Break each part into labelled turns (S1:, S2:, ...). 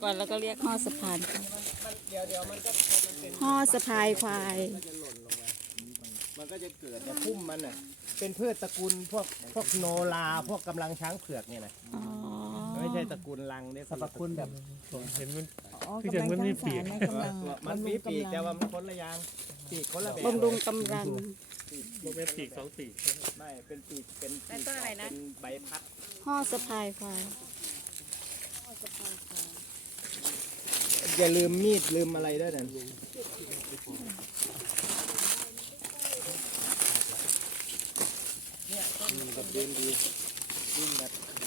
S1: ก่อนแล้วก็เรียกห่อสะพาน
S2: เดี๋ยวมันจะเป็น
S1: ห่อสะพายควาย
S2: มันจะหล่นลงมามันก็จะเกิดแต่พุ่มมันน่ะเป็นพืชตระกูลพวกโนราพวกกำลังช้างเผือกเนี่ยนะ
S1: อ๋อ
S2: ไม่ใช่ตระกูลลังเนี่ยสรรพคุณแบบ
S3: เห็นมัน
S4: อ๋อกำลังสร้างสารในกำลัง
S2: มันมีปีกแต่ว่ามันคนละอย่างปีกคนละแบบ
S1: บำรุงกำลัง
S3: โมเมนติก2 ปีก
S2: ไม่เป็นปีกเป็นใบพัด
S1: ห่อสะพายควาย
S2: อย่าลืมมีดลืมอะไรด้วยนะเนี่ยต้นแบบยืนดียืนแบบ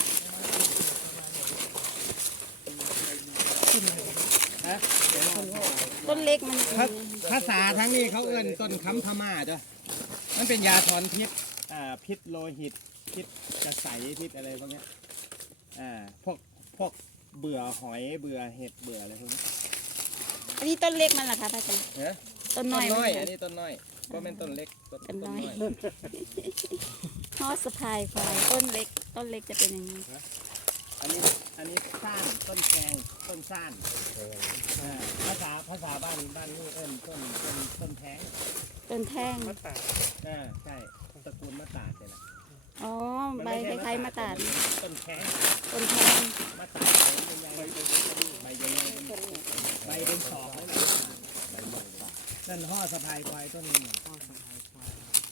S1: ต้นเล็กมัน
S2: ภาษาทั้งนี้เขาเอื้นต้นคำพม่าจ้ะมันเป็นยาถอนพิษพิษโลหิตพิษกระใสพิษอะไรพวกเนี้ยพวกเบื่อหอยเบื่อเห็ดเบื่ออะไรพวกนี้
S1: อันนี้ต้นเล็กมันเหรอคะพระอาจารย์
S2: เนี่ย
S1: ต้นน้
S2: ต้
S1: อน ย
S2: น้อย
S1: มั
S2: อั
S1: น
S2: นนี้ต้นน้อยก็เป็นต้นเล็กต้น
S1: ต้นน้อย
S2: น้อย
S1: ห่อสะพายควายต้นเล็กจะเป็นอย่างนี้
S2: อันนี้ซ่านต้นแกงต้นซ่านภาษาบ้านนี่เอิ้นต้นแท้ง
S1: ต้นแท่ง
S3: มะตาด
S2: ใช่ตระกูลมะตาดเนี่ยแหละ
S1: อ๋อใบคล้ายๆมะตาด
S2: ต้นแท้ง
S1: ต้นแท่ง
S2: มะตาดเป็นใหญ่ใบใหญ่ใบเป็นศอกนั่นห่อสะพายควายต้นนี้ห่อสะพายควาย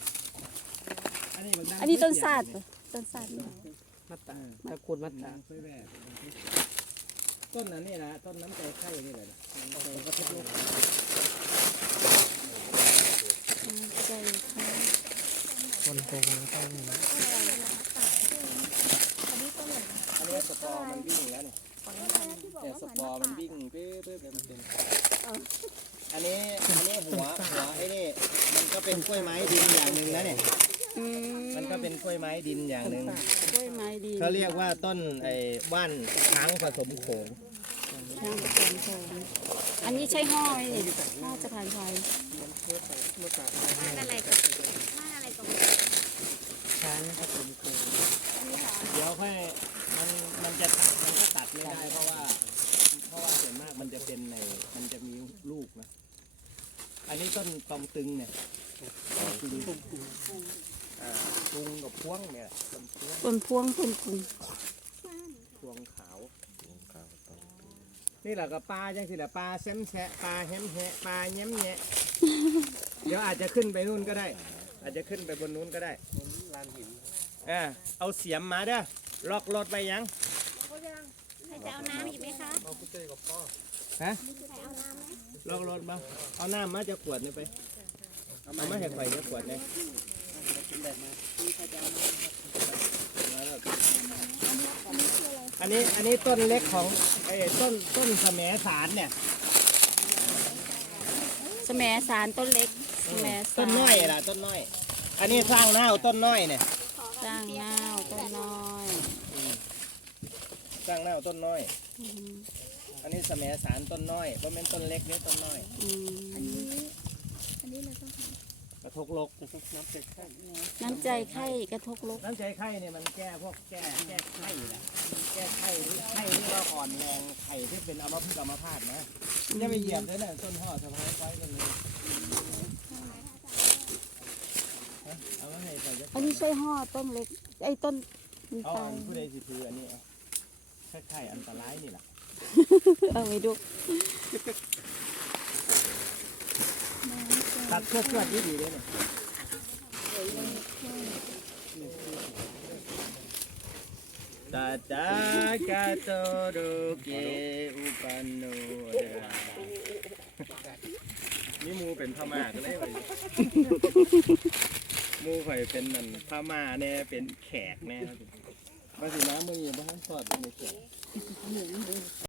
S1: อันนี้ต้นศาสตร์ต้นศาสตร์
S2: มะตาดตระกูลมะตาดต้นนั้นนี่นะต้นน้ำใจไข่นี่เลยนะก็ทุกลูก
S1: ใจค่ะ
S3: คนโกงต้อง
S2: อันนี้สปอร์มันวิ่งแล้วเนี่ยสปอร์มันวิ่งเป๊ะๆมันเป็นอันนี้หัวไอ้นี่มันก็เป็นกล้วยไม้ดินอย่างหนึ่งนะเนี่ยมันก็เป็นกล้วยไม้ดินอย่างหนึ่ง
S1: กล้วยไม้ดี
S2: เขาเรียกว่าต้นไอ้ว่านช้างผสมโขง
S1: ทางผสมโขงอันนี้ใช่ห่อไหมนี่ห่อสะพานควาย
S2: เดี๋ยวค่อยมันจะตัดมันก็ตัดไม่ได้เพราะว่าส่วนมากมันจะเป็นในมันจะมีลูกนะอันนี้ต้นตอมตึงเนี่ยตอมตึงตุงกับพวงเนี่ยต้นพวง
S1: ต้นพวง
S2: พวงขาวนี่แหละก็ปลาจังสิแหละปลาแซมแซะปลาแฮมแฮะปลาแย้มแยะเดี๋ยวอาจจะขึ้นไปนู่นก็ได้ อาจจะขึ้นไปบนนู้นก็ได้ลานหินเอาเสียมมาเด้อล็อกรถไปยัง
S1: ใครจะเอาน้ำอีกไหมคะ
S2: ฮะล็อกรถมาเอาน้ำมาจะขวดนี่ไปเอามาให้ไข่จะขวดนี่อันนี้ต้นเล็กของไอ้ต้นแสมสารเนี่ย
S1: สมสารต้นเล็กสมสาร
S2: ต้นน้อยล่ะต้นน้อย อันนี้สร้างหน้าต้นน้อยเนี่ย
S1: สร้างนาวต้นน้อย
S2: สร้างหน้าต้นน้อย อันนี้แสมสารต้นน้อยเพราะเป็นต้นเล็กเนี่ยต้นน้อยกระทกลกน้ำใจไข่กระทกลกน้ำใจไข่เนี่ยมันแก้พวกแก้ไข้แหละแก้ไข้ที่เราอ่อนแรงไข่ที่เป็นอัมพาตนะอย่าไปเหยียบเลยนะต้นห่อสะพายไว้กันเลยเอามาให้ใส่จะ
S1: อันนี้ใช่ห่อต้นเล็กไอ้ต้นมี
S2: เอา
S1: ตาย
S2: ผู้ใดสิถืออันนี้ไข่อันตรายนี่แหละ
S1: เอาไปดู
S2: ตัดเชือกดีเลยเนี่ยตาตากาโตโรเกอุปันโนนี่มูเป็นพม่าก็เลยมูข่อยเป็นนั่นพม่าแน่เป็นแขกแน่มาสิน้ำมึงอย่าบ้านสอดในแขก